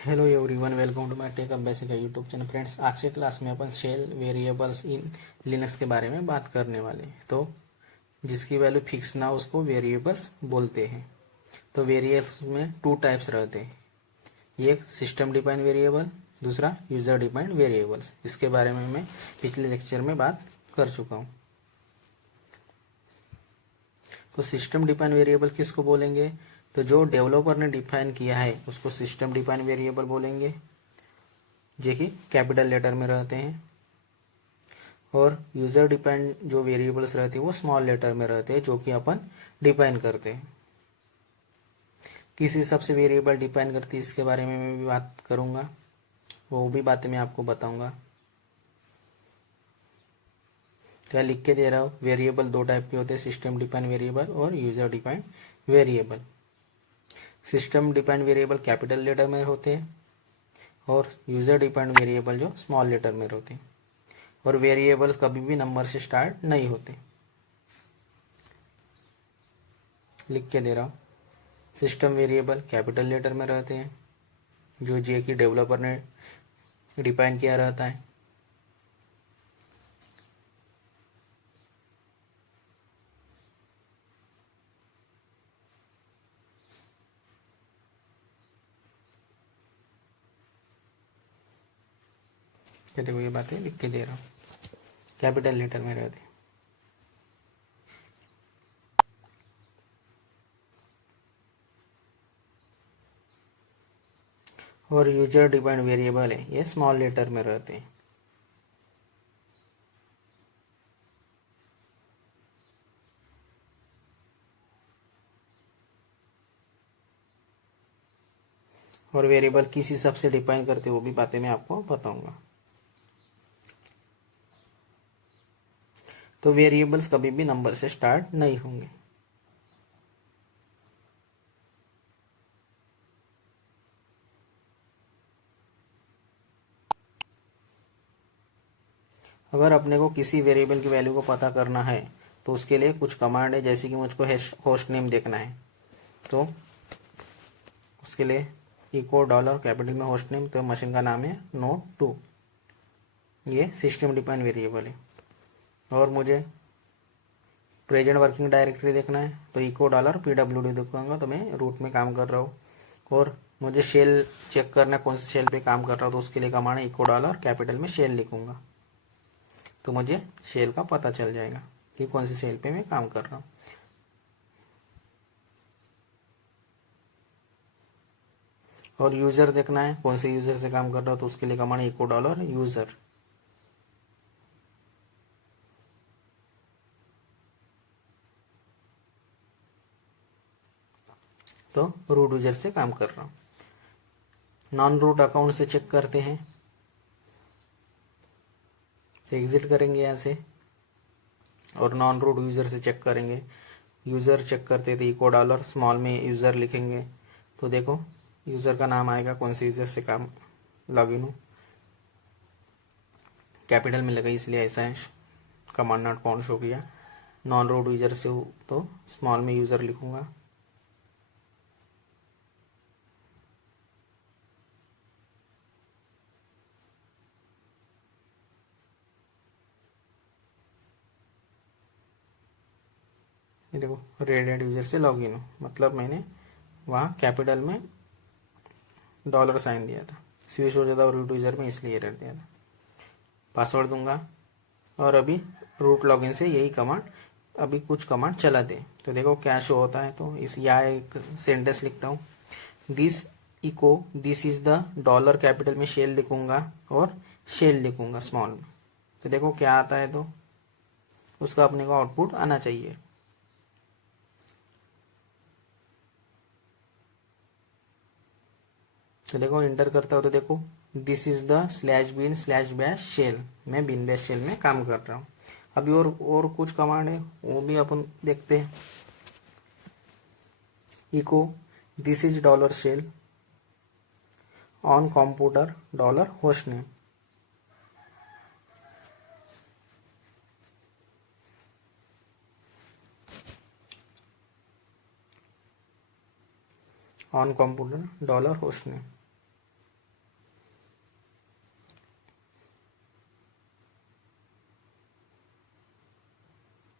Hello everyone, welcome to my tech up basic का YouTube channel. Friends, आज के class में अपन शेल वेरिएबल्स इन लिनक्स के बारे में बात करने वाले हैं। तो जिसकी वैल्यू फिक्स ना उसको वेरिएबल्स बोलते हैं। तो वेरिएबल्स में टू टाइप्स रहते हैं, एक सिस्टम डिफाइंड वेरिएबल, दूसरा यूजर डिफाइंड वेरिएबल्स। इसके बारे में मैं पिछले लेक्चर में बात कर चुका हूँ। तो सिस्टम डिफाइंड वेरिएबल किसको बोलेंगे? तो जो डेवलपर ने डिफाइन किया है उसको सिस्टम डिफाइंड वेरिएबल बोलेंगे, जो कि कैपिटल लेटर में रहते हैं। और यूजर डिफाइंड जो वेरिएबल्स रहते हैं वो स्मॉल लेटर में रहते हैं, जो कि अपन डिफाइन करते हैं। किस हिसाब से वेरिएबल डिफाइन करती है इसके बारे में मैं भी बात करूंगा, वो भी बातें मैं आपको बताऊंगा। क्या लिख के दे रहा हूँ, वेरिएबल दो टाइप के होते हैं, सिस्टम डिफाइंड वेरिएबल और user defined variable. System defined variable capital letter में होते हैं और यूजर डिफाइंड वेरिएबल जो स्मॉल लेटर में होते हैं। और वेरिएबल्स कभी भी नंबर से स्टार्ट नहीं होते। लिख के दे रहा हूँ, सिस्टम वेरिएबल कैपिटल लेटर में रहते हैं, जो जे की डेवलपर ने डिफाइन किया रहता है। ये देखो, ये बातें लिख के दे रहा हूँ, कैपिटल लेटर में रहते हैं। और यूजर डिफाइंड वेरिएबल है, ये स्मॉल लेटर में रहते हैं। और वेरिएबल किस हिसाब से डिफाइन करते हैं वो भी बातें मैं आपको बताऊंगा। तो वेरिएबल्स कभी भी नंबर से स्टार्ट नहीं होंगे। अगर अपने को किसी वेरिएबल की वैल्यू को पता करना है तो उसके लिए कुछ कमांड है, जैसे कि मुझको होस्ट नेम देखना है तो उसके लिए इको डॉलर कैपिटल में होस्ट नेम, तो मशीन का नाम है node2। ये सिस्टम डिफाइंड वेरिएबल है। और मुझे प्रेजेंट वर्किंग डायरेक्टरी देखना है तो इको डॉलर pwd देखूंगा, तो मैं रूट में काम कर रहा हूँ। और मुझे शेल चेक करना है कौन से शेल पे काम कर रहा हूँ, तो उसके लिए कमांड है इको डॉलर कैपिटल में शेल लिखूंगा, तो मुझे शेल का पता चल जाएगा कि कौन सी शेल पे मैं काम कर रहा हूँ। और यूजर देखना है कौन से यूजर से काम कर रहा हूँ, तो उसके लिए कमांड इको डॉलर यूजर। तो रूट यूजर से काम कर रहा हूँ। नॉन रूट अकाउंट से चेक करते हैं, एग्जिट करेंगे यहाँ से और नॉन रूट यूजर से चेक करेंगे। यूजर चेक करते थे इको डॉलर स्मॉल में यूजर लिखेंगे, तो देखो यूजर का नाम आएगा, कौन से यूजर से काम लॉगिन हो, कैपिटल में लगा इसलिए ऐसा है, कमांड नॉट फाउंड शो किया। नॉन रूट यूजर से हो तो स्मॉल में यूजर लिखूंगा। ये देखो, रेड हैट यूजर से लॉगिन हो, मतलब मैंने वहाँ कैपिटल में डॉलर साइन दिया था, स्विच हो जाता रूट यूजर में, इसलिए एरर दिया था। पासवर्ड दूंगा और अभी रूट लॉगिन से यही कमांड, अभी कुछ कमांड चला दे तो देखो क्या शो होता है। तो इस यहाँ एक सेंटेंस लिखता हूँ, this echo this is the dollar capital में शेल लिखूंगा और शेल लिखूंगा स्मॉल में, तो देखो क्या आता है, तो उसका अपने को आउटपुट आना चाहिए। तो देखो इंटर करता हो तो देखो this is the slash bin slash bash shell, मैं बिन बैश शेल में काम कर रहा हूँ। अभी और कुछ कमांड है वो भी अपन देखते हैं। Echo this is dollar shell on computer dollar host name, on computer dollar host name.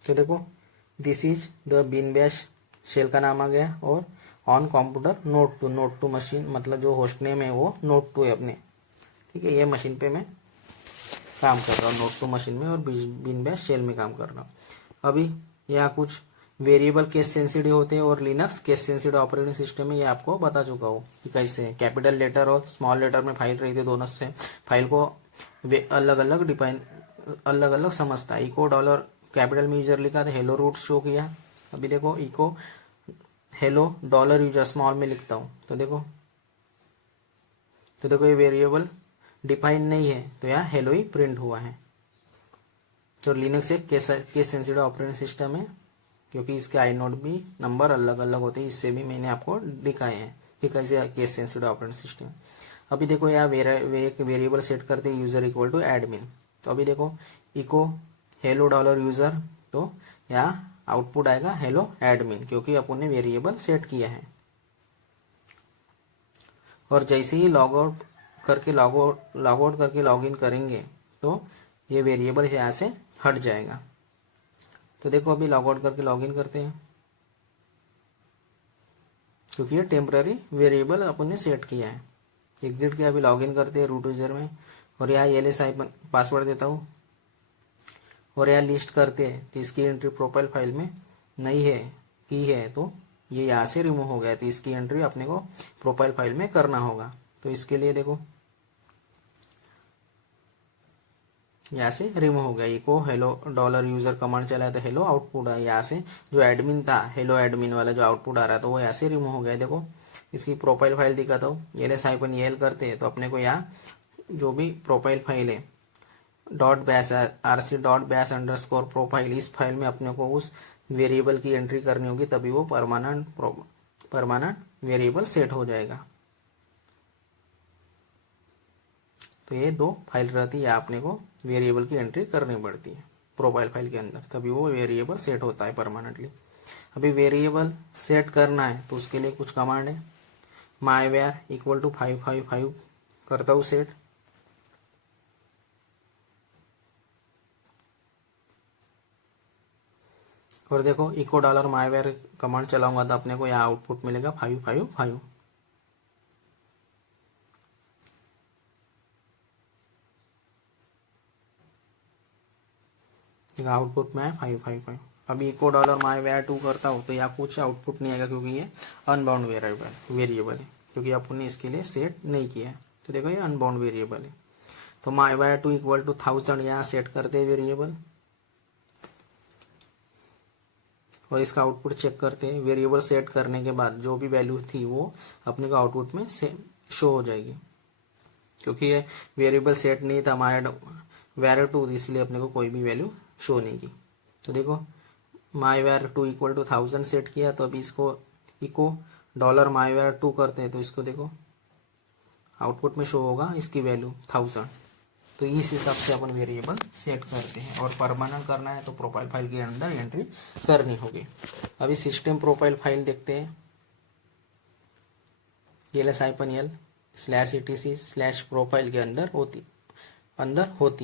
तो देखो this is the bin bash shell का नाम आ गया, और on computer note to machine, मतलब जो होस्ट नेम है वो नोट टू है अपने, ठीक है। ये मशीन पे मैं काम कर रहा हूँ नोट टू मशीन में, और बिन बैश शेल में काम कर रहा हूँ। अभी यहाँ कुछ वेरिएबल केस सेंसिटिव होते हैं और Linux case sensitive operating system में, ये आपको बता चुका हूँ कि कैसे कैपिटल लेटर और स्मॉल लेटर में फाइल रही थी, दोनों से फाइल को अलग अलग समझता है। इको डॉलर कैपिटल में यूजर लिखा था, हेलो रूट शो किया। अभी देखो echo hello dollar user small में लिखता हूँ, तो देखो ये वेरिएबल डिफाइन नहीं है, तो यहाँ हेलो ही प्रिंट हुआ है। तो लिनक्स एक केस सेंसिटिव ऑपरेटिंग सिस्टम है, क्योंकि इसके आइनोड भी नंबर अलग अलग होते हैं, इससे भी मैंने आपको दिखाए हैं कि कैसे केस सेंसिटिव ऑपरेटिंग सिस्टम। अभी देखो यहाँ एक वेरिएबल सेट करते हैं यूजर इक्वल टू एडमिन। तो अभी देखो इको हेलो डॉलर यूजर, तो यहाँ आउटपुट आएगा हेलो एडमिन, क्योंकि अपन ने वेरिएबल सेट किया है। और जैसे ही लॉग आउट करके लॉग इन करेंगे तो ये वेरिएबल यहाँ से हट जाएगा। तो देखो अभी लॉग आउट करके लॉग इन करते हैं, क्योंकि ये टेम्पररी वेरिएबल अपन ने सेट किया है। एग्जिट किया, अभी लॉग इन करते हैं रूट यूजर में, और यहाँ LSI पासवर्ड देता हूँ, और यहाँ लिस्ट करते हैं तो इसकी एंट्री प्रोफाइल फाइल में नहीं है की है, तो ये यहाँ से रिमूव हो गया, तो इसकी एंट्री अपने को प्रोफाइल फाइल में करना होगा। तो इसके लिए देखो यहाँ से रिमूव हो गया, echo hello dollar user command चलाया तो हेलो आउटपुट आया, यहाँ से जो एडमिन था हेलो एडमिन वाला जो आउटपुट आ रहा था वो यहाँ से रिमूव हो गया। देखो इसकी प्रोफाइल फाइल दिखाता हूँ, LS-EL करते हैं तो अपने को यहाँ जो भी प्रोफाइल फाइल है rc.bash_प्रोफाइल, इस फाइल में अपने को उस वेरिएबल की एंट्री करनी होगी, तभी वो परमानेंट वेरिएबल सेट हो जाएगा। तो ये दो फाइल रहती है, अपने को वेरिएबल की एंट्री करनी पड़ती है प्रोफाइल फाइल के अंदर, तभी वो वेरिएबल सेट होता है परमानेंटली। अभी वेरिएबल सेट करना है तो उसके लिए कुछ कमांड है, myvar इक्वल टू 555 करता हूँ सेट। और देखो इको डॉलर myvar कमांड चलाऊंगा तो अपने को यहाँ आउटपुट मिलेगा 555। आउटपुट में है 555। अभी इको डॉलर myvar2 करता हूँ तो यहाँ कुछ आउटपुट नहीं आएगा, क्योंकि ये अनबाउंड वेरिएबल है, क्योंकि अपन ने इसके लिए सेट नहीं किया। तो देखो ये अनबाउंड वेरिएबल है। तो myvar2 इक्वल टू 1000 यहाँ सेट करते हैं वेरिएबल, और इसका आउटपुट चेक करते हैं। वेरिएबल सेट करने के बाद जो भी वैल्यू थी वो अपने को आउटपुट में शो हो जाएगी, क्योंकि ये वेरिएबल सेट नहीं था myvar2, इसलिए अपने को कोई भी वैल्यू शो नहीं की। तो देखो myvar2 इक्वल टू 1000 सेट किया, तो अभी इसको इको डॉलर myvar2 करते हैं तो इसको देखो आउटपुट में शो होगा इसकी वैल्यू 1000। तो इस हिसाब से अपन वेरिएबल सेट करते हैं, और परमानेंट करना है तो प्रोफाइल फाइल के अंदर एंट्री करनी होगी। अभी सिस्टम प्रोफाइल फाइल देखते हैं, ls-el/etc/प्रोफाइल के अंदर होती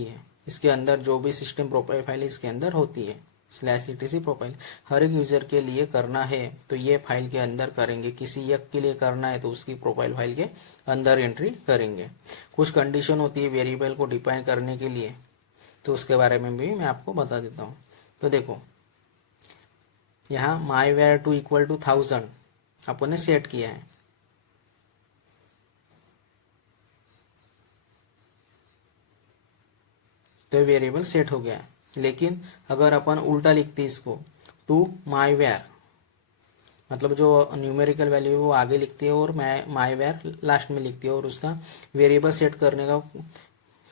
है। इसके अंदर जो भी सिस्टम प्रोफाइल फाइल इसके अंदर होती है /etc प्रोफाइल। हर एक यूजर के लिए करना है तो ये फाइल के अंदर करेंगे, किसी एक के लिए करना है तो उसकी प्रोफाइल फाइल के अंदर एंट्री करेंगे। कुछ कंडीशन होती है वेरिएबल को डिफाइन करने के लिए, तो उसके बारे में भी मैं आपको बता देता हूँ। तो देखो यहाँ myvar2 इक्वल टू 1000 अपन ने सेट किया है, तो वेरिएबल सेट हो गया। लेकिन अगर अपन उल्टा लिखते इसको टू myvar, मतलब जो न्यूमेरिकल वैल्यू है वो आगे लिखती है और myvar लास्ट में लिखती है, और उसका वेरिएबल सेट करने का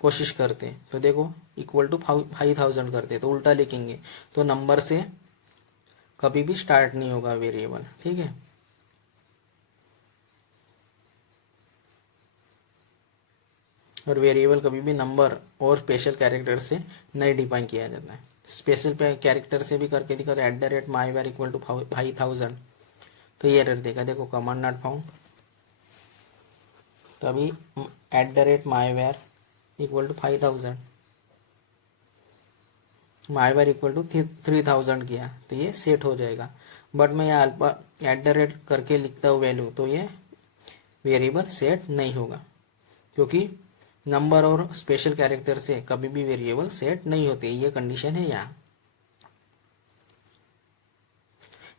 कोशिश करते हैं। तो देखो इक्वल टू 5000 करते हैं, तो उल्टा लिखेंगे तो नंबर से कभी भी स्टार्ट नहीं होगा वेरिएबल, ठीक है। और वेरिएबल कभी भी नंबर और स्पेशल कैरेक्टर से नहीं डिफाइन किया जाता है। स्पेशल कैरेक्टर से भी करके दिखा, @myvar इक्वल टू 5000, तो ये एरर देगा। देखो कमांड नॉट फाउंड, तो अभी @myvar equal to 5000, my var equal to 3000 किया तो ये सेट हो जाएगा। बट मैं यहाँ अल्फा @ करके लिखता हूँ वैल्यू, तो ये वेरिएबल सेट नहीं होगा, क्योंकि नंबर और स्पेशल कैरेक्टर से कभी भी वेरिएबल सेट नहीं होते, ये कंडीशन है यहाँ।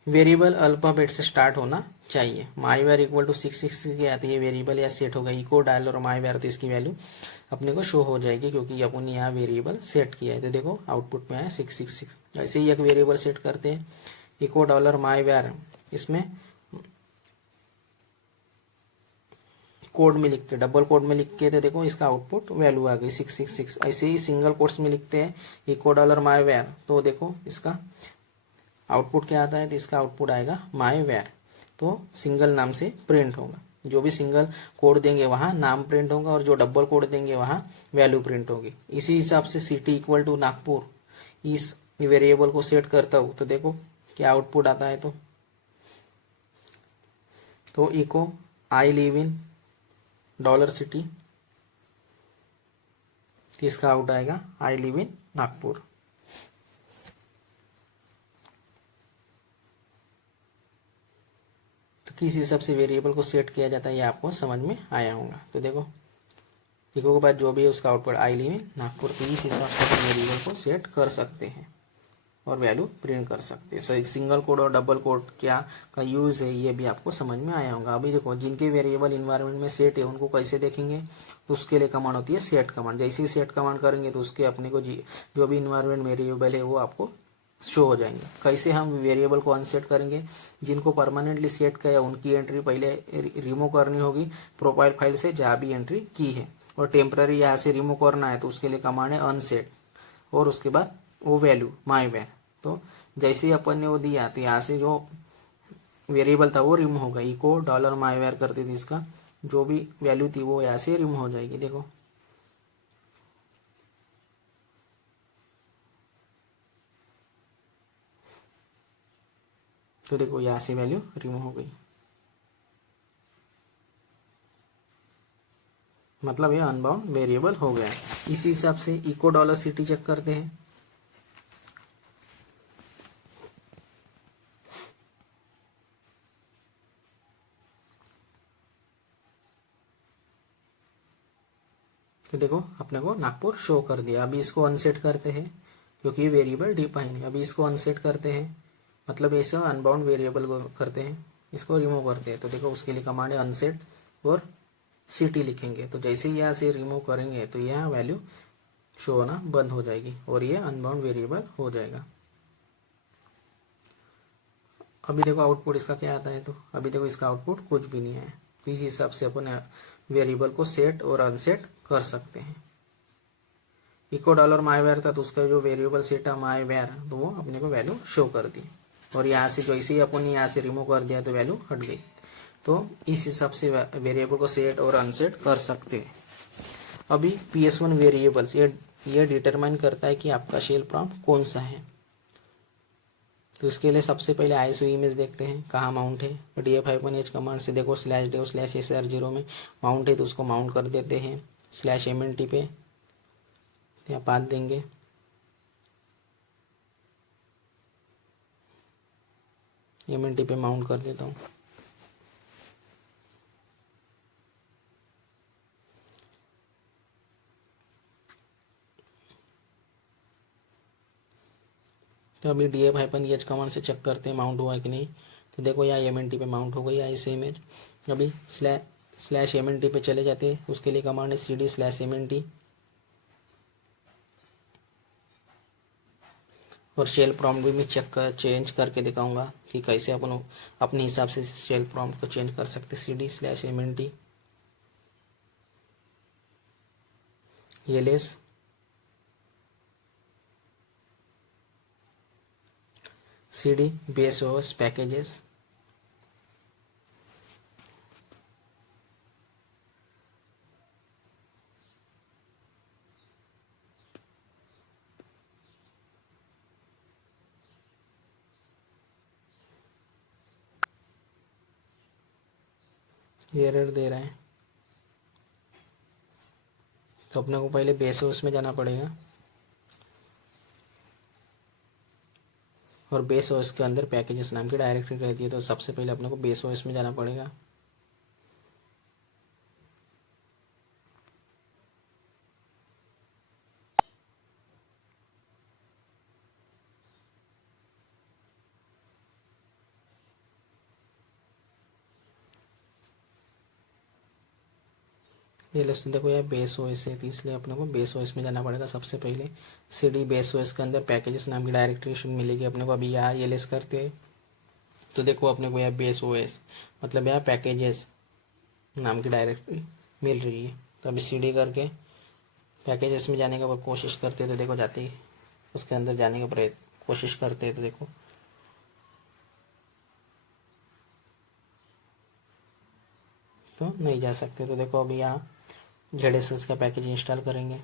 वेरिएबल अल्फाबेट से स्टार्ट होना चाहिए। माई वेर इक्वल टू 666 के आती है, वेरिएबल या सेट होगा। इको डायल और माई वेर, तो इसकी वैल्यू अपने को शो हो जाएगी, क्योंकि अपन यहाँ वेरिएबल सेट किया है। तो देखो आउटपुट में आया 666। ऐसे ही एक वेरिएबल सेट करते हैं, इको डॉलर माई वेर, इसमें कोड में लिखते हैं, डबल कोड में लिख के, तो देखो इसका आउटपुट वैल्यू आ गई 666। ऐसे ही सिंगल कोट्स में लिखते हैं, इको डॉलर माई वेर, तो देखो इसका आउटपुट क्या आता है, तो इसका आउटपुट आएगा माई वेर। तो सिंगल नाम से प्रिंट होगा, जो भी सिंगल कोड देंगे वहां नाम प्रिंट होगा, और जो डबल कोड देंगे वहां वैल्यू प्रिंट होगी। इसी हिसाब से सिटी इक्वल टू नागपुर, इस वेरिएबल को सेट करता हूं तो देखो क्या आउटपुट आता है। तो echo I live in dollar city, इसका आउट आएगा आई लिव इन नागपुर। तो किस हिसाब से वेरिएबल को सेट किया जाता है ये आपको समझ में आया होगा। तो देखो इको के बाद जो भी है उसका आउटपुट आई लिव इन नागपुर, तो इस हिसाब से हम वेरिएबल को सेट कर सकते हैं और वैल्यू प्रिंट कर सकते हैं। सिंगल कोड और डबल कोड क्या का यूज है ये भी आपको समझ में आया होगा। अभी देखो जिनके वेरिएबल इन्वायरमेंट में सेट है उनको कैसे देखेंगे, तो उसके लिए कमांड होती है सेट कमांड। जैसे ही सेट कमांड करेंगे तो उसके अपने को जो भी इन्वायरमेंट वेरिएबल है वो आपको शो हो जाएंगे। कैसे हम वेरिएबल को अनसेट करेंगे, जिनको परमानेंटली सेट किया उनकी एंट्री पहले रिमूव करनी होगी प्रोफाइल फाइल से जहाँ भी एंट्री की है, और टेम्पररी यहाँ से रिमूव करना है तो उसके लिए कमांड है अनसेट, और उसके बाद वो वैल्यू माई वेर। तो जैसे ही अपन ने वो दिया तो यहाँ से जो वेरिएबल था वो रिमूव होगा, इको डॉलर माई वेर करते थे, इसका जो भी वैल्यू थी वो यहाँ से रिमूव हो जाएगी। देखो तो देखो यहाँ से वैल्यू रिमूव हो गई, मतलब ये अनबाउंड वेरिएबल हो गया है। इसी हिसाब से इको डॉलर सिटी चेक करते हैं। तो देखो अपने को नागपुर शो कर दिया। अभी इसको अनसेट करते हैं, क्योंकि ये वेरिएबल डिफाइन है। अभी इसको अनसेट करते हैं, मतलब ऐसा अनबाउंड वेरिएबल को करते हैं, इसको रिमूव करते हैं। तो देखो उसके लिए कमांड है अनसेट और सिटी लिखेंगे। तो जैसे ही यहाँ से रिमूव करेंगे तो यहाँ वैल्यू शो होना बंद हो जाएगी और ये अनबाउंड वेरिएबल हो जाएगा। अभी देखो आउटपुट इसका क्या आता है, तो अभी देखो इसका आउटपुट कुछ भी नहीं है। तो इस हिसाब से अपन वेरिएबल को सेट और अनसेट कर सकते हैं। इको डॉलर माई वेर था तो उसका जो वेरिएबल सेट है माई वेर, तो वो अपने को वैल्यू शो कर दी, और यहाँ से जैसे ही अपन यहाँ से रिमूव कर दिया तो वैल्यू हट गई। तो इस हिसाब से वेरिएबल को सेट और अनसेट कर सकते हैं। अभी PS1 वेरिएबल्स ये डिटरमाइन करता है कि आपका शेल प्रॉम्प्ट कौन सा है। तो इसके लिए सबसे पहले ISO इमेज देखते हैं कहाँ माउंट है। तो df-h कमांड से देखो /dev/sr0 में माउंट है तो उसको माउंट कर देते हैं। /mnt पे यहाँ पाथ देंगे, mnt पे माउंट कर देता हूँ। तो अभी df-h कमांड से चेक करते हैं माउंट हुआ है कि नहीं। तो देखो यहाँ mnt पे माउंट हो गई ISO इमेज। अभी /mnt पे चले जाते हैं, उसके लिए कमांड है cd/mnt, और शेल प्रॉम्प्ट भी मैं चेंज करके दिखाऊंगा कि कैसे अपन अपने हिसाब से शेल प्रॉम्प्ट को चेंज कर सकते। cd/mnt ls cd base os packages, error दे रहा है तो अपने को पहले बेस ओस में जाना पड़ेगा। और बेस ओएस के अंदर पैकेजेस नाम की डायरेक्टरी रहती है। तो सबसे पहले अपने को बेस ओएस में जाना पड़ेगा। ये लिस्ट देखो यार बेस ओएस है, तो इसलिए अपने को बेस ओएस में जाना पड़ेगा। सबसे पहले CD बेस ओएस के अंदर पैकेजेस नाम की डायरेक्टरी मिलेगी अपने को। अभी यहाँ ये लिस्ट करते हैं तो देखो अपने को यहाँ बेस ओएस मतलब यहाँ पैकेजेस नाम की डायरेक्टरी मिल रही है। तो अभी CD करके पैकेजेस में जाने का कोशिश करते हैं तो देखो जाते ही उसके अंदर जाने का प्रयत्न कोशिश करते हैं तो देखो तो नहीं जा सकते। तो देखो अभी यहाँ ZSS का पैकेज इंस्टॉल करेंगे।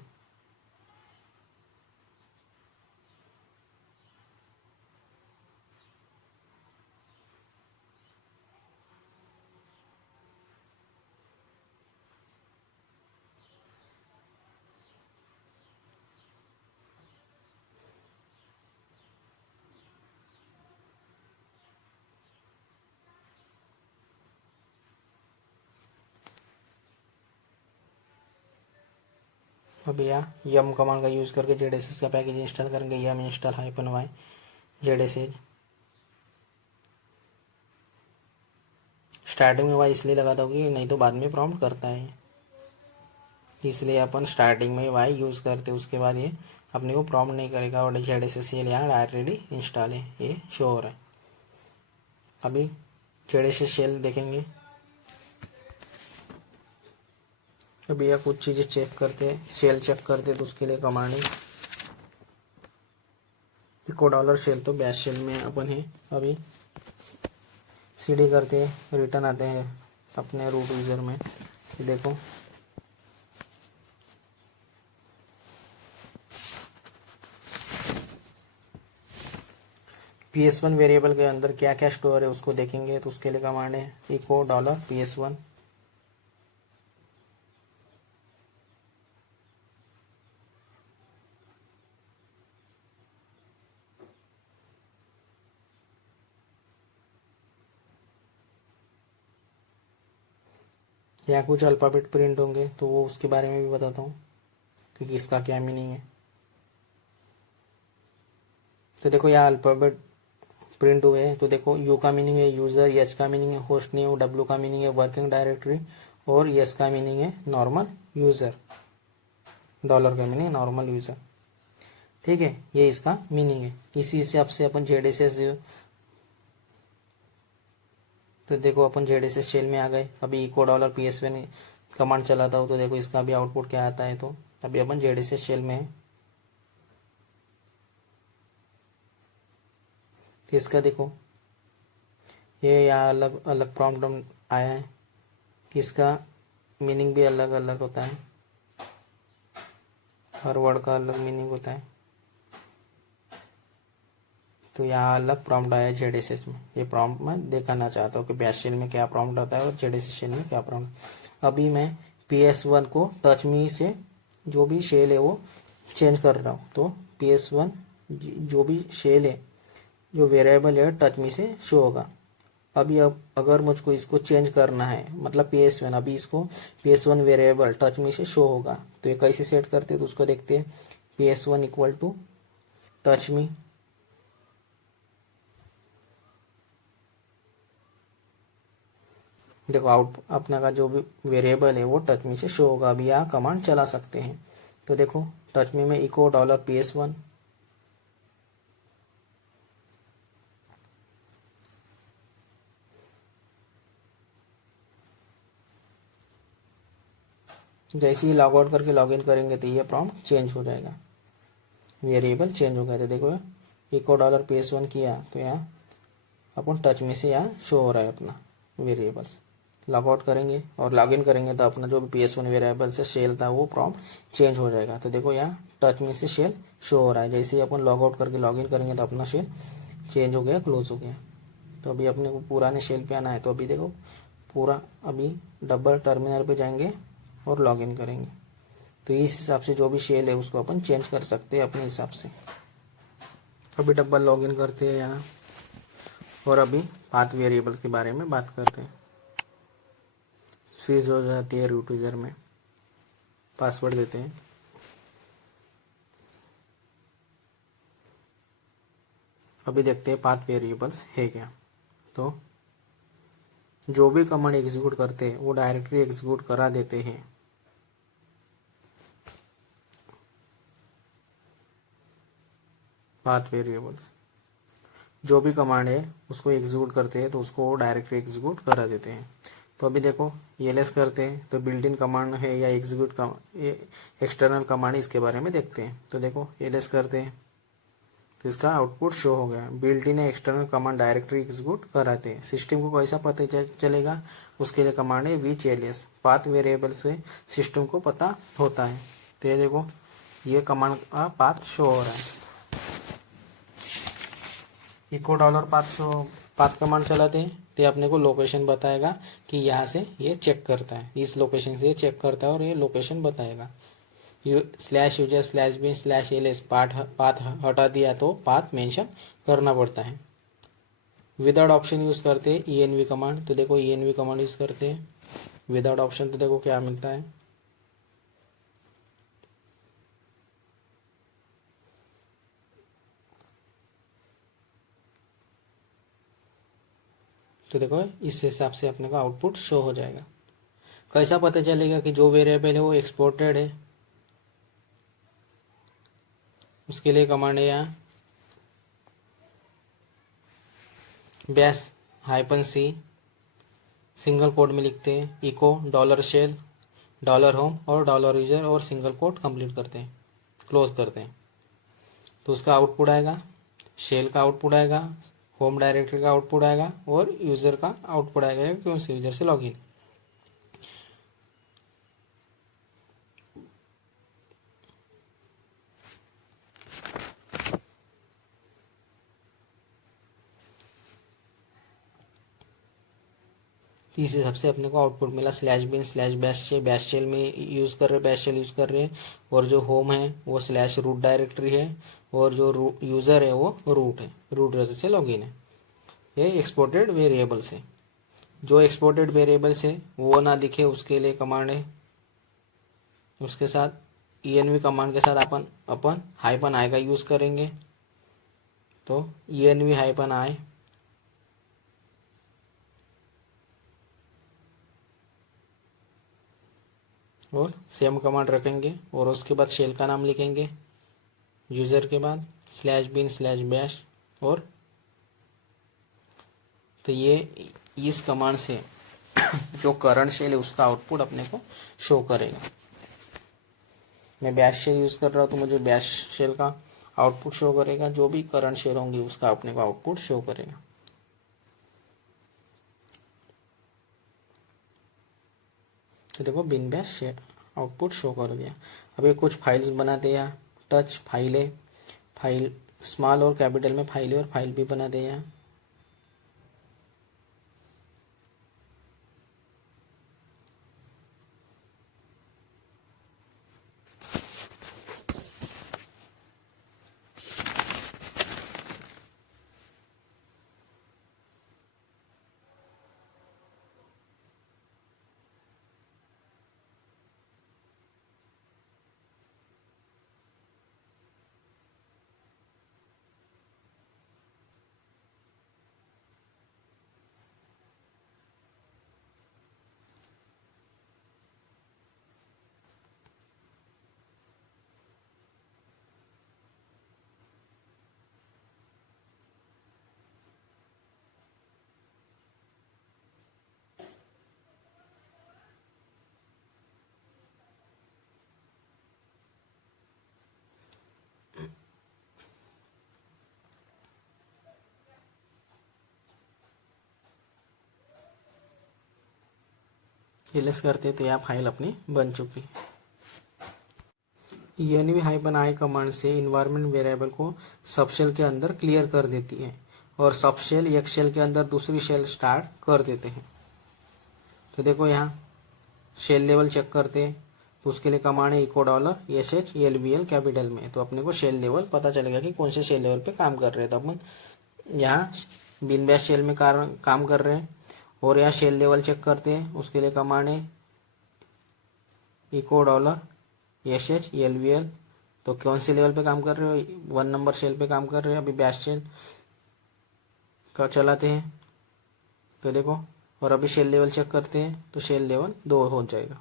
अभी यहाँ यम कमांड का यूज़ करके ZSS का पैकेज इंस्टॉल करेंगे। यम इंस्टॉल -y ZSS। स्टार्टिंग में y इसलिए लगाता हूँ कि नहीं तो बाद में प्रॉम्प्ट करता है, इसलिए अपन स्टार्टिंग में y यूज़ करते उसके बाद ये अपने को प्रॉम्प्ट नहीं करेगा। और ZSS यहाँ ऑलरेडी इंस्टॉल है, ये शो हो रहा है। अभी ZSS शेल देखेंगे। अभी यह कुछ चीज़ें चेक करते शेल चेक करते तो उसके लिए कमांड है इको डॉलर शेल। तो बैश शेल में अपन है। अभी CD करते रिटर्न आते हैं अपने रूट यूज़र में। ये देखो PS1 वेरिएबल के अंदर क्या क्या स्टोर है उसको देखेंगे। तो उसके लिए कमांड है इको डॉलर PS1। यहाँ कुछ अल्फ़ाबेट प्रिंट होंगे तो वो उसके बारे में भी बताता हूँ क्योंकि इसका क्या मीनिंग है। तो देखो यहाँ अल्फ़ाबेट प्रिंट हुए हैं। तो देखो U का मीनिंग है यूज़र, H का मीनिंग है होस्ट नेम, W का मीनिंग है वर्किंग डायरेक्टरी और S का मीनिंग है नॉर्मल यूज़र। डॉलर का मीनिंग नॉर्मल यूज़र। ठीक है, ये इसका मीनिंग है। इसी हिसाब से अपन ZSS। तो देखो अपन ZSS शेल में आ गए। अभी इको डॉलर PS1 कमांड चलाता हूँ तो देखो इसका भी आउटपुट क्या आता है। तो अभी अपन ZSS शेल में है। तो इसका देखो ये यहाँ अलग अलग प्रॉम्प्ट आया है, इसका मीनिंग भी अलग अलग होता है, हर वर्ड का अलग मीनिंग होता है। तो यहाँ अलग प्रॉम्प्ट आया ZSS में। ये प्रॉम्प्ट मैं दिखाना चाहता हूँ कि बैश शेल में क्या प्रॉम्प्ट आता है और ZSS शेल में क्या प्रॉम्प्ट। अभी मैं PS1 को टच मी से जो भी शेल है वो चेंज कर रहा हूँ। तो PS1 जो भी शेल है जो वेरिएबल है टच मी से शो होगा। अभी अब अगर मुझको इसको चेंज करना है मतलब PS1 अभी इसको PS1 वेरिएबल टच मी से शो होगा। तो ये कैसे सेट करते हैं तो उसको देखते हैं। PS1 equal to touch me. देखो आउट अपना का जो भी वेरिएबल है वो टच मी से शो होगा। अभी यहाँ कमांड चला सकते हैं। तो देखो टच मी में इको डॉलर PS1। जैसे ही लॉग आउट करके लॉग इन करेंगे तो ये प्रॉम्प्ट चेंज हो जाएगा, वेरिएबल चेंज हो गया। तो देखो इको डॉलर PS1 किया तो यहाँ अपन टच में से यहाँ शो हो रहा है अपना वेरिएबल्स। लॉग आउट करेंगे और लॉग इन करेंगे तो अपना जो भी PS1 वेरिएबल से शेल था वो प्रॉम्प्ट चेंज हो जाएगा। तो देखो यहाँ टच में से शेल शो हो रहा है। जैसे ही अपन लॉग आउट करके लॉग इन करेंगे तो अपना शेल चेंज हो गया, क्लोज हो गया। तो अभी अपने को पुराने शेल पे आना है। तो अभी देखो पूरा अभी डबल टर्मिनल पे जाएंगे और लॉग इन करेंगे। तो इस हिसाब से जो भी शेल है उसको अपन चेंज कर सकते हैं अपने हिसाब से। अभी डबल लॉगिन करते हैं यहाँ और अभी पाथ वेरिएबल के बारे में बात करते हैं। स्विच हो जाती है रूट यूजर में, पासवर्ड देते हैं। अभी देखते हैं पाथ वेरिएबल्स है क्या। तो जो भी कमांड एग्जीक्यूट करते हैं वो डायरेक्टली एग्जीक्यूट करा देते हैं। पाथ वेरिएबल्स जो भी कमांड है उसको एग्जीक्यूट करते हैं तो उसको डायरेक्टली एग्जीक्यूट करा देते हैं। तो अभी देखो एलएस करते हैं तो बिल्ट इन कमांड है या एग्जीक्यूट एक्सटर्नल कमांड, इसके बारे में देखते हैं। तो देखो एलएस करते हैं तो इसका आउटपुट शो हो गया। Built in external command directory execute कराते हैं। सिस्टम को कैसा पता चलेगा, उसके लिए कमांड है विच एलियस। पाथ वेरिएबल से सिस्टम को पता होता है। तो ये देखो ये कमांड का पाथ शो हो रहा है। इको डॉलर पाथ कमांड चलाते हैं तो अपने को लोकेशन बताएगा कि यहाँ से ये चेक करता है, इस लोकेशन से ये चेक करता है और ये लोकेशन बताएगा। Slash user slash bin slash L S path हटा दिया तो पाथ मेंशन करना पड़ता है। विदाउट ऑप्शन यूज करते हैं env कमांड। तो देखो env कमांड यूज करते हैं विदाउट ऑप्शन, तो देखो क्या मिलता है। तो देखो इस हिसाब से अपने को आउटपुट शो हो जाएगा। कैसा पता चलेगा कि जो वेरिएबल है वो एक्सपोर्टेड है, उसके लिए कमांड है यहाँ बैश -c सिंगल कोड में लिखते हैं echo dollar shell dollar home और डॉलर यूजर और सिंगल कोड कंप्लीट करते हैं, क्लोज करते हैं। तो उसका आउटपुट आएगा, शेल का आउटपुट आएगा, होम डायरेक्टरी का आउटपुट आएगा और यूजर का आउटपुट आएगा क्यों से यूजर से लॉगिन। इस हिसाब से अपने को आउटपुट मिला। Slash bin slash bash shell में यूज कर रहे हैं, बैश शेल यूज कर रहे हैं और जो होम है वो स्लैश रूट डायरेक्टरी है और जो यूजर है वो रूट है, रूट से लॉगिन है। ये एक्सपोर्टेड वेरिएबल्स है। जो एक्सपोर्टेड वेरिएबल्स है वो ना दिखे उसके लिए कमांड है, उसके साथ env कमांड के साथ अपन हाइपन आई का यूज करेंगे। तो env हाइपन आई और सेम कमांड रखेंगे और उसके बाद शेल का नाम लिखेंगे, यूजर के बाद स्लैश बिन स्लैश बैश और तो ये इस कमांड से जो करंट शेल है उसका आउटपुट अपने को शो करेगा। मैं बैश शेल यूज कर रहा हूँ तो मुझे बैश शेल का आउटपुट शो करेगा, जो भी करंट शेल होंगी उसका अपने को आउटपुट शो करेगा। तो देखो bin bash shell output show कर दिया। अभी कुछ फाइल्स बनाते हैं, टच फाइल स्मॉल और कैपिटल में फाइल और फाइल भी बनाते हैं। एलएस करते तो यह फाइल अपनी बन चुकी। env हाइपन आई कमांड से इन्वायरमेंट वेरिएबल को सब शेल के अंदर क्लियर कर देती है और सब शेल एक शेल के अंदर दूसरी शेल स्टार्ट कर देते हैं। तो देखो यहाँ शेल लेवल चेक करते हैं तो उसके लिए कमांड है इको डॉलर SHLVL कैपिटल में। तो अपने को शेल लेवल पता चलेगा कि कौन से शेल लेवल पे काम कर रहे हैं। तो अपन यहाँ बिन बैश शेल में काम कर रहे हैं और यहाँ शेल लेवल चेक करते हैं। उसके लिए कमांड है इको डॉलर SHLVL। तो कौन से लेवल पे काम कर रहे हो, 1 नंबर शेल पे काम कर रहे हैं। अभी बैश शेल का चलाते हैं तो देखो, और अभी शेल लेवल चेक करते हैं तो शेल लेवल 2 हो जाएगा।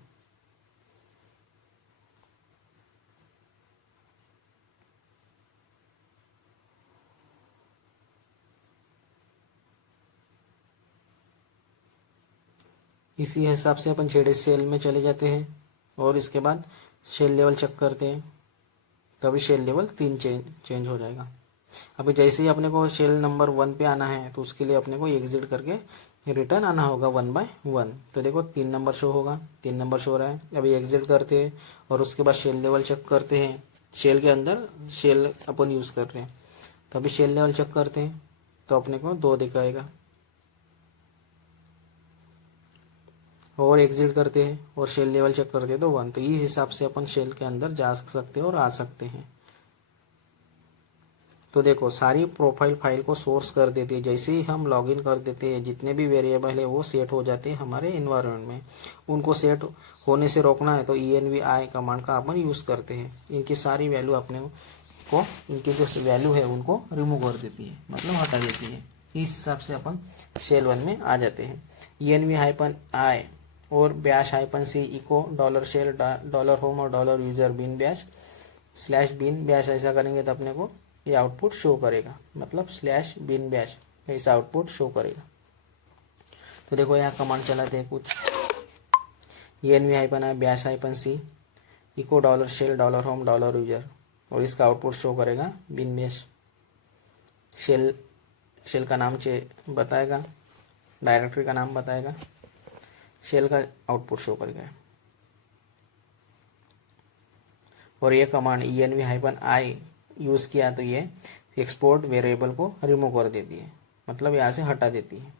इसी हिसाब से अपन छेड़े शेल में चले जाते हैं और इसके बाद शेल लेवल चेक करते हैं, तभी शेल लेवल 3 चेंज हो जाएगा। अभी जैसे ही अपने को शेल नंबर 1 पे आना है तो उसके लिए अपने को एग्जिट करके रिटर्न आना होगा 1/1। तो देखो 3 नंबर शो होगा, 3 नंबर शो हो रहा है। अभी एग्जिट करते हैं और उसके बाद शेल लेवल चेक करते हैं। शेल के अंदर शेल अपन यूज कर रहे हैं, तो अभी शेल लेवल चेक करते हैं तो अपने को 2 दिखाएगा और एग्जिट करते हैं और शेल लेवल चेक करते हैं तो 1। तो इस हिसाब से अपन शेल के अंदर जा सकते हैं और आ सकते हैं। तो देखो सारी प्रोफाइल फाइल को सोर्स कर देती है। जैसे ही हम लॉगिन कर देते हैं जितने भी वेरिएबल है वो सेट हो जाते हैं हमारे इन्वायरमेंट में। उनको सेट होने से रोकना है तो envi कमांड का अपन यूज करते हैं। इनकी सारी वैल्यू अपने को, इनकी जो वैल्यू है उनको रिमूव कर देती है, मतलब हटा देती है। इस हिसाब से अपन शेल 1 में आ जाते हैं। env-i और बैश-c echo dollar shell dollar home और dollar user bin bash slash bin bash ऐसा करेंगे तो अपने को ये आउटपुट शो करेगा, मतलब स्लैश बिन बैश ऐसा आउटपुट शो करेगा। तो देखो यहाँ कमांड चलाते हैं कुछ env-बैश-c echo dollar shell dollar home dollar user और इसका आउटपुट शो करेगा बिन बैश। शेल का नाम बताएगा, डायरेक्टरी का नाम बताएगा, शेल का आउटपुट शो करेगा। और ये कमांड env-i यूज किया तो ये एक्सपोर्ट वेरिएबल को रिमूव कर देती है, मतलब यहाँ से हटा देती है।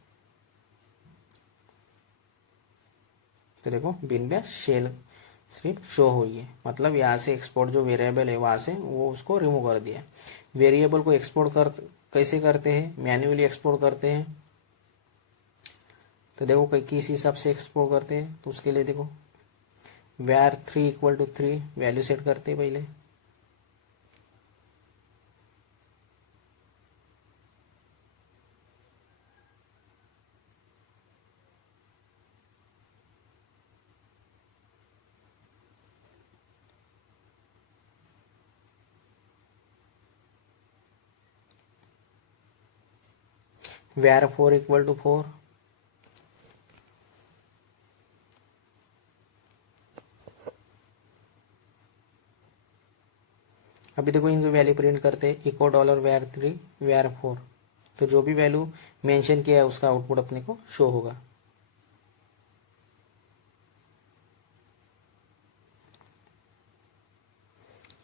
तो देखो बिन बैश शेल सिर्फ शो हुई है, मतलब यहाँ से एक्सपोर्ट जो वेरिएबल है वहां से वो उसको रिमूव कर दिया। वेरिएबल को एक्सपोर्ट कैसे करते हैं, मैन्युअली एक्सपोर्ट करते हैं। तो देखो किस हिसाब से एक्सपोर्ट करते हैं, तो उसके लिए देखो var3 = 3 वैल्यू सेट करते हैं पहले। var4 = 4। अभी देखो इनकी वैल्यू प्रिंट करते हैं इको डॉलर var3 var4। तो जो भी वैल्यू मेंशन किया है उसका आउटपुट अपने को शो होगा।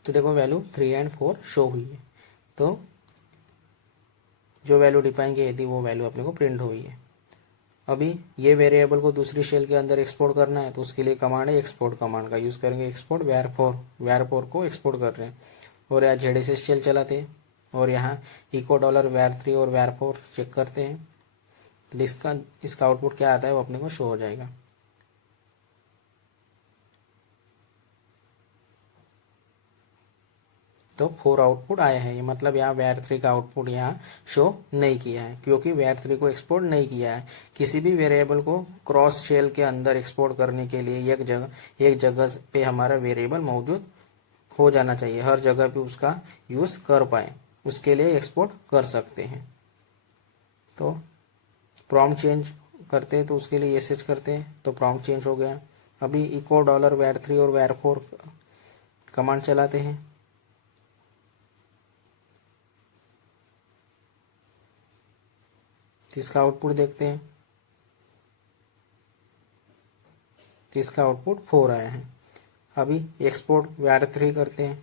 तो देखो वैल्यू 3 और 4 शो हुई है। तो जो वैल्यू डिफाइन की थी वो वैल्यू अपने को प्रिंट हुई है। अभी ये वेरिएबल को दूसरी शेल के अंदर एक्सपोर्ट करना है तो उसके लिए कमांड है एक्सपोर्ट कमांड का यूज करेंगे। एक्सपोर्ट var4 को एक्सपोर्ट कर रहे हैं और यहाँ जेडीसी शेल चलाते हैं और यहाँ इको डॉलर var3 और var4 चेक करते हैं। तो इसका आउटपुट क्या आता है वो अपने को शो हो जाएगा। तो 4 आउटपुट आया है, ये मतलब यहाँ var3 का आउटपुट यहाँ शो नहीं किया है क्योंकि var3 को एक्सपोर्ट नहीं किया है। किसी भी वेरिएबल को क्रॉस शेल के अंदर एक्सपोर्ट करने के लिए एक जगह पे हमारा वेरिएबल मौजूद हो जाना चाहिए, हर जगह पे उसका यूज कर पाए, उसके लिए एक्सपोर्ट कर सकते हैं। तो प्रॉम्प्ट चेंज करते हैं तो उसके लिए sh करते हैं तो प्रॉम्प्ट चेंज हो गया। अभी इको डॉलर var3 और var4 कमांड चलाते हैं। इसका आउटपुट देखते हैं, तो इसका आउटपुट 4 आया है। अभी एक्सपोर्ट var3 करते हैं।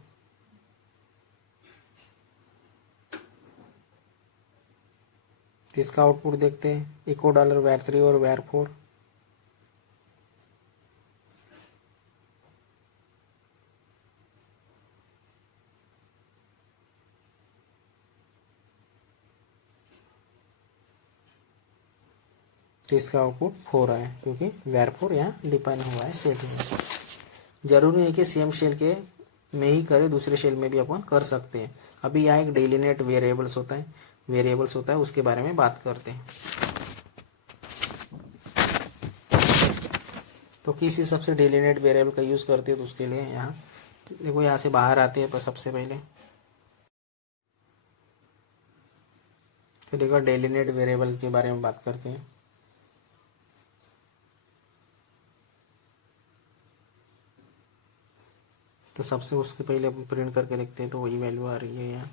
तो इसका आउटपुट देखते हैं इको डॉलर var3 और var4। तो इसका आउटपुट 4 है क्योंकि var4 यहाँ डिफाइन हुआ है, सेट हुआ है। जरूरी नहीं कि सेम शेल के में ही करे, दूसरे शेल में भी अपन कर सकते हैं। अभी यहाँ एक डेलिनेट वेरिएबल्स होता है, उसके बारे में बात करते हैं। तो किस हिसाब से डेलिनेट वेरिएबल का यूज करते हैं, तो उसके लिए यहाँ देखो, यहाँ से बाहर आते हैं। पर सबसे पहले तो देखो डेलिनेट वेरिएबल के बारे में बात करते हैं। तो सबसे उसके पहले अपन प्रिंट करके देखते हैं, तो वही वैल्यू आ रही है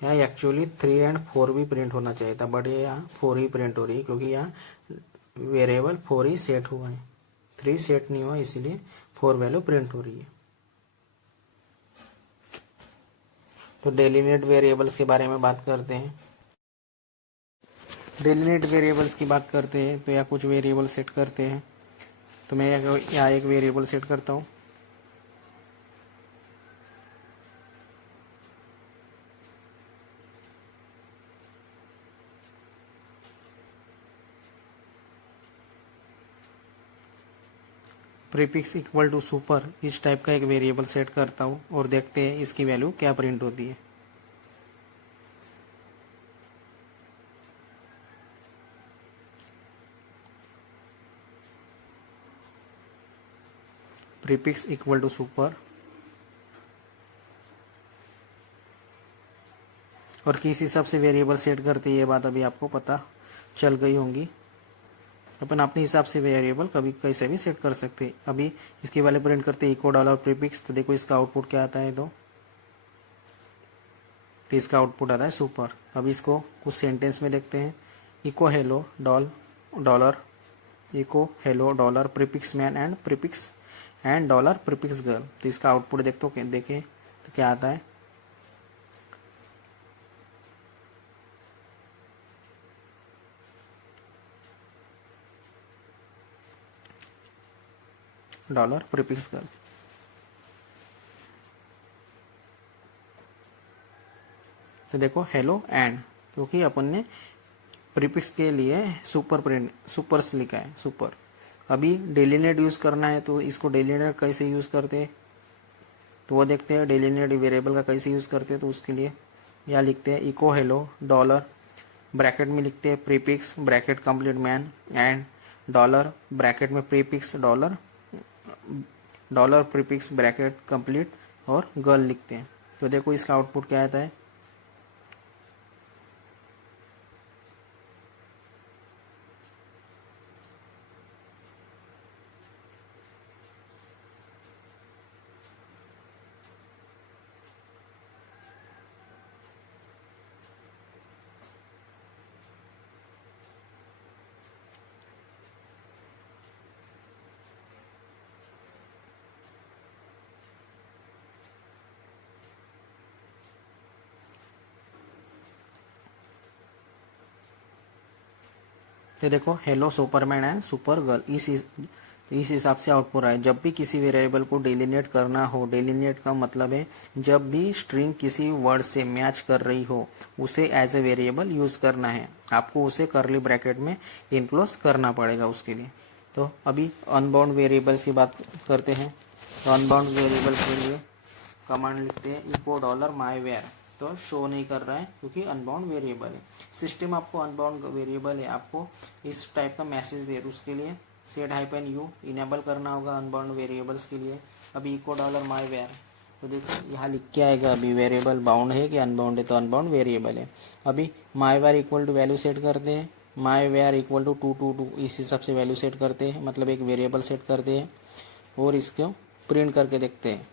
यहाँ एक्चुअली 3 और 4 भी प्रिंट होना चाहिए था, बट ये यहाँ 4 ही प्रिंट हो रही है क्योंकि यहाँ वेरिएबल 4 ही सेट हुआ है, 3 सेट नहीं हुआ, इसीलिए 4 वैल्यू प्रिंट हो रही है। तो डेलिनेट वेरिएबल्स के बारे में बात करते हैं। डेलिनेट वेरिएबल्स की बात करते हैं तो यहाँ कुछ वेरिएबल सेट करते हैं। तो मैं यहाँ एक वेरिएबल सेट करता हूँ। प्रीफिक्स इक्वल टू सुपर, इस टाइप का एक वेरिएबल सेट करता हूँ और देखते हैं इसकी वैल्यू क्या प्रिंट होती है। प्रीफिक्स इक्वल टू सुपर, और किस हिसाब से वेरिएबल सेट करते हैं ये बात अभी आपको पता चल गई होंगी। अपन अपने हिसाब से वेरिएबल कभी कैसे भी सेट कर सकते हैं। अभी इसकी वैल्यू प्रिंट करते हैं इको डॉलर प्रीफिक्स, तो देखो इसका आउटपुट क्या आता है। तो इसका आउटपुट आता है सुपर। अब इसको कुछ सेंटेंस में देखते हैं। Echo hello dollar, echo hello dollar prefix man and dollar prefix girl. तो इसका आउटपुट देखें तो क्या आता है। Dollar prefix girl. तो देखो हेलो एंड, क्योंकि अपन ने प्रीफिक्स के लिए सुपर्स लिखा है, सुपर। अभी डेलिनेट यूज करना है, तो इसको डेलिनेट कैसे यूज करते हैं तो वो देखते हैं। डेलिनेट वेरिएबल का कैसे यूज करते हैं, तो उसके लिए यहाँ लिखते हैं इको हेलो डॉलर, ब्रैकेट में लिखते हैं prefix bracket complete man and dollar bracket में prefix dollar prefix bracket complete और गर्ल लिखते हैं। तो देखो इसका आउटपुट क्या आता है। तो देखो hello Superman and super girl, इस हिसाब से आउटपुट आए। जब भी किसी वेरिएबल को डेलिनेट करना हो, डेलिनेट का मतलब है जब भी स्ट्रिंग किसी वर्ड से मैच कर रही हो उसे एज ए वेरिएबल यूज करना है, आपको उसे कर्ली ब्रैकेट में इनक्लोज करना पड़ेगा उसके लिए। तो अभी अनबाउंड वेरिएबल्स की बात करते हैं। तो अनबाउंड वेरिएबल के लिए कमांड लिखते हैं इको डॉलर माई वेयर। तो शो नहीं कर रहा है क्योंकि अनबाउंड वेरिएबल है। सिस्टम आपको अनबाउंड वेरिएबल है, आपको इस टाइप का मैसेज दे, तो उसके लिए सेट -u इनेबल करना होगा अनबाउंड वेरिएबल्स के लिए। अभी इको डॉलर माई वेयर, तो देखो यहाँ लिख के आएगा अभी वेरिएबल बाउंड है कि अनबाउंड है, तो अनबाउंड वेरिएबल है। अभी my var equal to value set करते हैं, माई वेयर इक्वल टू 222, इस हिसाब से वैल्यू सेट करते हैं, मतलब एक वेरिएबल सेट करते हैं और इसको प्रिंट करके देखते हैं।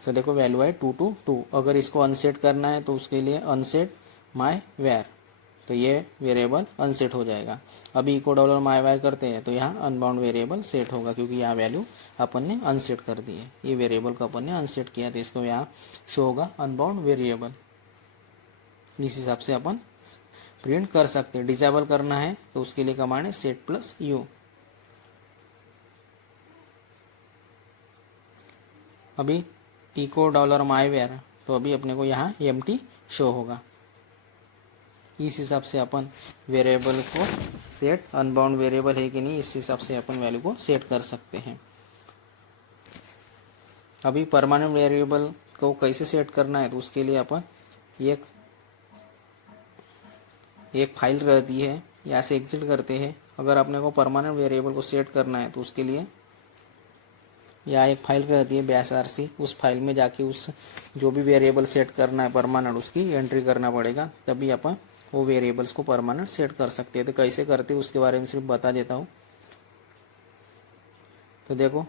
तो देखो वैल्यू है 222। अगर इसको अनसेट करना है तो उसके लिए अनसेट माई वेयर, तो ये वेरिएबल अनसेट हो जाएगा। अभी इको डॉलर माई वेयर करते हैं तो यहाँ अनबाउंड वेरिएबल सेट होगा क्योंकि यहाँ वैल्यू अपन ने अनसेट कर दी है, ये वेरिएबल को अपन ने अनसेट किया, तो इसको यहाँ शो होगा अनबाउंड वेरिएबल। इस हिसाब से अपन प्रिंट कर सकते हैं। डिसेबल करना है तो उसके लिए कमांड है सेट प्लस यू। अभी इको डॉलर माई वेयर तो अभी अपने को यहाँ एम्प्टी शो होगा। इस हिसाब से अपन वेरिएबल को सेट, अनबाउंड वेरिएबल है कि नहीं इस हिसाब से अपन वैल्यू को सेट कर सकते हैं। अभी परमानेंट वेरिएबल को कैसे सेट करना है, तो उसके लिए अपन एक फाइल रहती है, यहाँ से एग्जिट करते हैं। अगर अपने को परमानेंट वेरिएबल को सेट करना है तो उसके लिए यहाँ एक फाइल रहती है bash.rc, उस फाइल में जाके उस जो भी वेरिएबल सेट करना है परमानेंट उसकी एंट्री करना पड़ेगा, तभी अपन वो वेरिएबल्स को परमानेंट सेट कर सकते हैं। तो कैसे करते हैं उसके बारे में सिर्फ बता देता हूँ। तो देखो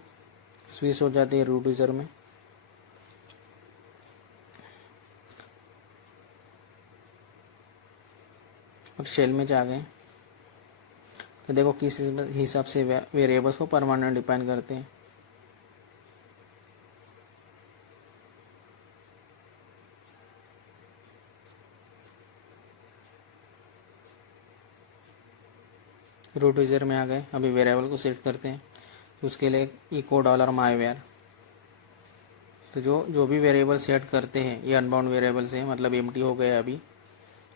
स्विच हो जाती है रूट यूजर में, और शेल में जा गए। तो देखो किस हिसाब से वेरिएबल्स को परमानेंट डिफाइन करते हैं। रूट यूजर में आ गए, अभी वेरिएबल को सेट करते हैं। उसके लिए इको $myvar, तो जो भी वेरिएबल सेट करते हैं ये अनबाउंड वेरिएबल से मतलब एम्प्टी हो गए अभी।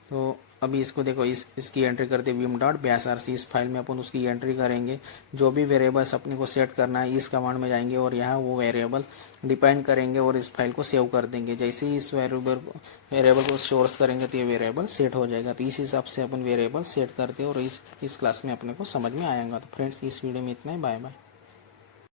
तो अभी इसको देखो इसकी एंट्री करते vim.bash.rc, इस फाइल में अपन उसकी एंट्री करेंगे। जो भी वेरिएबल्स अपने को सेट करना है इस कमांड में जाएंगे और यहाँ वो वेरिएबल डिफाइन करेंगे और इस फाइल को सेव कर देंगे। जैसे ही इस वेरिएबल को सोर्स करेंगे तो ये वेरिएबल सेट हो जाएगा। तो इस हिसाब से अपन वेरिएबल सेट करते हैं और इस क्लास में अपने को समझ में आएगा। तो फ्रेंड्स इस वीडियो में इतना ही, बाय बाय।